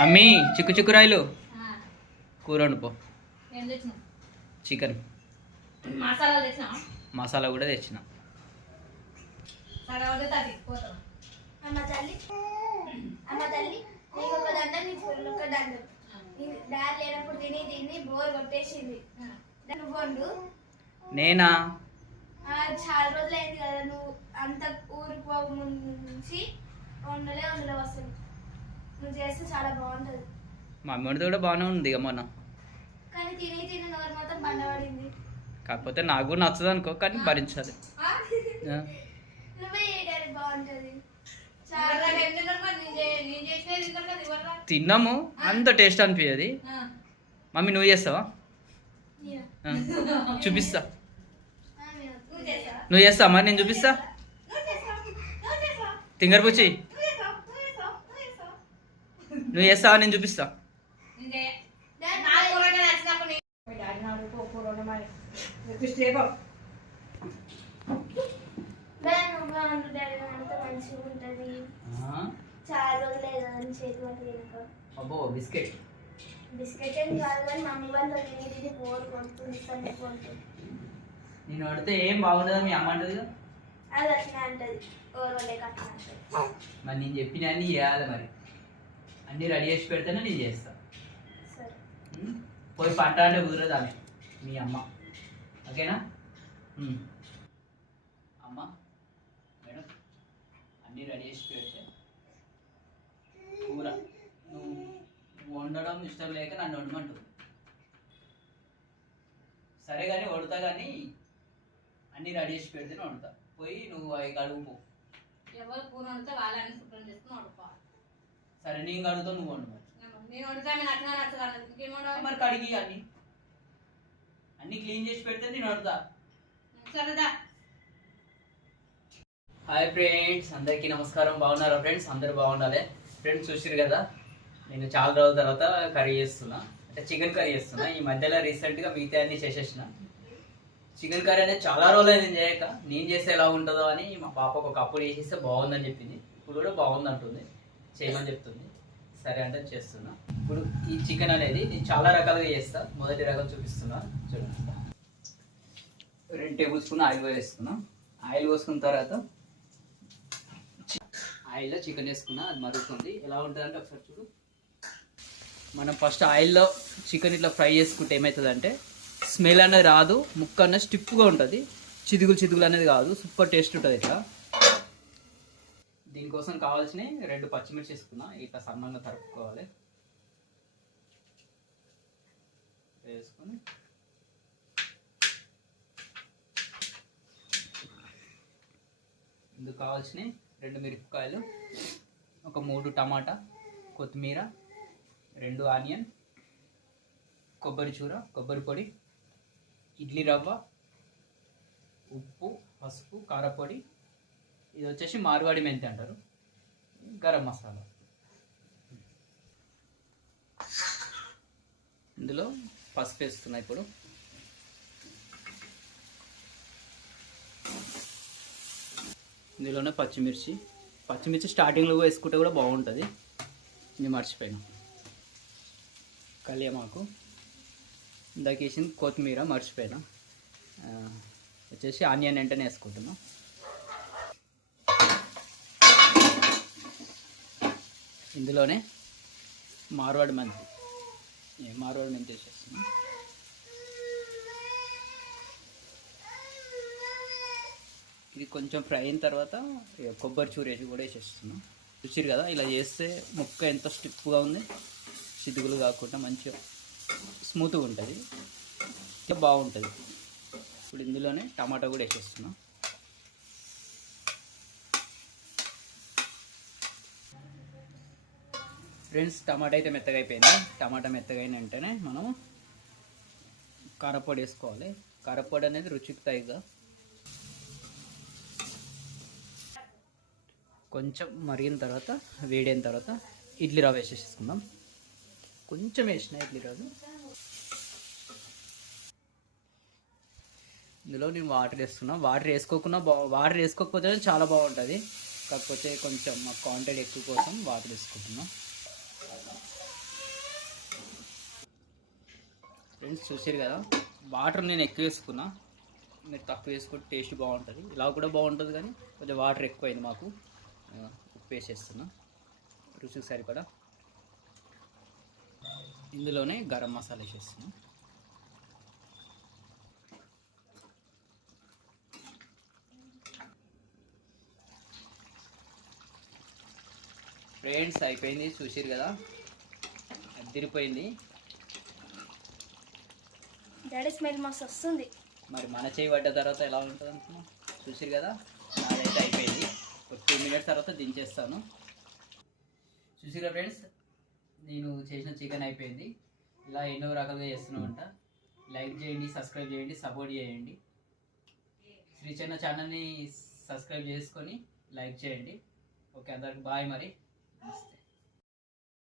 అమ్మీ చిక్కు చిక్కురాయలు కూర వండుపో. చికెన్ మసాలా కూడా తెచ్చిన. అమ్మ తల్లి నీకు ఒక దండ నీ ఫుల్ ఒక దండ దారి లేనప్పుడు తిని తిని బోర్ కొట్టేసింది. నువ్వు వండు. నేనా? చాలా రోజులు అయింది కదా నువ్వు అంత ఊరికి పోక ముందు నుంచి వండలే అసలు. నువ్వు చేస్తే చాలా బాగుంటది. మా అమ్మడితో కూడా బాగానే ఉంది ఇక మొన్న. కానీ తిని తిని నోరు మొత్తం బండపడింది. కాకపోతే నాకు కూడా నచ్చదు అనుకో, కానీ భరించాలి. నువ్వే చేయడానికి బాగుంటది. తిన్నాము అంత టేస్ట్ అనిపించదు. మమ్మీ నువ్వు చేస్తావా? చూపిస్తా. నువ్వు చేస్తావా? మరి నేను చూపిస్తా. తింగరపుచ్చి నువ్వు చేస్తావా? నేను చూపిస్తా. చాలా రోజులు లేదని చేతి అబ్బో బిస్కెట్ బిస్కెట్ ఏం కాదు కానీ మమ్మీ వాళ్ళు తిని బోర్ కొడుతుంది. నేను పడితే ఏం బాగుండదు మీ అమ్మ అంటది. అది అట్లా అంటది. ఓర్వలేక అట్లా అంటది. మరి నేను చెప్పిన అన్ని చేయాలి. మరి అన్ని రెడీ చేసి పెడితేనే నేను చేస్తా. పోయి పంట అంటే కుదరదు ఆమె మీ అమ్మ. ఓకేనా? అమ్మ మేడం అన్నీ రెడీ చేసి పెడితే కూర నువ్వు వండడం ఇష్టం లేక నన్ను వండమంటుంది. సరే కానీ వండుతా, కానీ అన్నీ రెడీ చేసి పెడితేనే వండుతా. పోయి నువ్వు అవి కడుగు. ఎవరు కూర వండితే వాళ్ళని శుభ్రం చేసుకుని వండుకోవాలి. సరే నేను కడుగుతావు, నువ్వు వండు. నేను వండుతా నచ్చదు. మరి కడిగి అన్ని క్లీన్ చేసి పెడితే నేను వండుతా. సరేదా? హాయ్ ఫ్రెండ్స్, అందరికీ నమస్కారం. బాగున్నారా ఫ్రెండ్స్? అందరు బాగుండాలి. ఫ్రెండ్స్ చూసారు కదా, నేను చాలా రోజుల తర్వాత కర్రీ చేస్తున్నా, అంటే చికెన్ కర్రీ చేస్తున్నా. ఈ మధ్యలో రీసెంట్గా మిగతా అన్ని చేసేసిన. చికెన్ కర్రీ అనేది చాలా రోజులు నేను చేయక, నేను చేస్తే ఎలా ఉంటుందో అని మా పాప ఒకప్పుడు చేసేస్తే బాగుందని చెప్పింది. ఇప్పుడు కూడా బాగుంది అంటుంది, చేయమని చెప్తుంది. సరే అంటే చేస్తున్నా. ఇప్పుడు ఈ చికెన్ అనేది నేను చాలా రకాలుగా చేస్తా. మొదటి రకం చూపిస్తున్నా చూడండి. 2 టేబుల్ స్పూన్ ఆయిల్ వేసుకున్నాం. ఆయిల్ పోసుకున్న తర్వాత ఆయిల్లో చికెన్ వేసుకున్నా, అది మరుగుతుంది. ఎలా ఉంటుందంటే ఒకసారి చూడు. మనం ఫస్ట్ ఆయిల్లో చికెన్ ఇట్లా ఫ్రై చేసుకుంటే ఏమవుతుందంటే స్మెల్ అనేది రాదు, ముక్క అనేది స్టిఫ్గా ఉంటుంది, చిదుగులు అనేది కాదు. సూపర్ టేస్ట్ ఉంటుంది ఇట్లా. దీనికోసం కావాల్సిన 2 పచ్చిమిర్చి వేసుకున్నా, ఇట్లా సన్నంగా తరుపుకోవాలి. వేసుకొని ఇందుకు కావాల్సిన 2 మిరపకాయలు, ఒక 3 టమాటా, కొత్తిమీర, 2 ఆనియన్, కొబ్బరి చూర, కొబ్బరి పొడి, ఇడ్లీ రవ్వ, ఉప్పు, పసుపు, కారపొడి, ఇది వచ్చేసి మార్వాడి మెంతి అంటారు, గరం మసాలా. ఇందులో పసుపు వేస్తున్నా. ఇప్పుడు ఇందులోనే పచ్చిమిర్చి స్టార్టింగ్లో వేసుకుంటే కూడా బాగుంటుంది. నేను మర్చిపోయాను. కలియమాకు, ఇందాక వేసింది కొత్తిమీర మర్చిపోయాను. వచ్చేసి ఆనియన్ వెంటనే వేసుకుంటున్నాం. ఇందులోనే మార్వాడి మెంతి వేసేస్తున్నాం. ఇది కొంచెం ఫ్రై అయిన తర్వాత కొబ్బరి చూరేసి కూడా వేసేస్తున్నాం. చూసిరు కదా, ఇలా చేస్తే ముక్క ఎంత స్టిఫ్గా ఉంది, చిదుగులు కాకుండా మంచిగా స్మూత్గా ఉంటుంది, బాగుంటుంది. ఇప్పుడు ఇందులోనే టమాటా కూడా వేసేస్తున్నాం. ఫ్రెండ్స్ టమాటా అయితే మెత్తగా అయిపోయింది. టమాటా మెత్తగా అయిన వెంటనే మనం కారపొడి వేసుకోవాలి. కారపొడి అనేది రుచికి తగిగా. కొంచెం మరిగిన తర్వాత, వేడైన తర్వాత ఇడ్లీ రవ్వ వేసేసుకుందాం. కొంచెం వేసిన ఇడ్లీ రవ్వ. ఇందులో నేను వాటర్ వేసుకున్నా. వాటర్ వేసుకోకపోతే చాలా బాగుంటుంది, కాకపోతే కొంచెం మా క్వాంటిటీ ఎక్కువ కోసం వాటర్ వేసుకుంటున్నాం. ఫ్రెండ్స్ చూసారు కదా, వాటర్ నేను ఎక్కువ వేసుకున్నా, మీరు తక్కువ వేసుకుంటే టేస్ట్ బాగుంటుంది. ఇలా కూడా బాగుంటుంది కానీ కొంచెం వాటర్ ఎక్కువైంది మాకు. ఉప్పు వేసేస్తున్నా రుచికి సరిపడా. ఇందులోనే గరం మసాలా వేసేస్తున్నా. ఫ్రెండ్స్ అయిపోయింది, చూసిరు కదా, అదిరిపోయింది. డాడీ స్మెల్ మస్తు వస్తుంది. మరి మన చేయి పడ్డ తర్వాత ఎలా ఉంటుంది అనుకున్నాం. చూసిరు కదా, నాదైతే అయిపోయింది. ఒక 2 minutes తర్వాత దించేస్తాను. చూసిరా ఫ్రెండ్స్, నేను చేసిన చికెన్ అయిపోయింది. ఇలా ఎన్నో రకాలుగా చేస్తున్నామంట. లైక్ చేయండి, సబ్స్క్రైబ్ చేయండి, సపోర్ట్ చేయండి. శ్రీచన్న ఛానల్ని సబ్స్క్రైబ్ చేసుకొని లైక్ చేయండి. ఓకే, అందరికి బాయ్. మరి నమస్తే.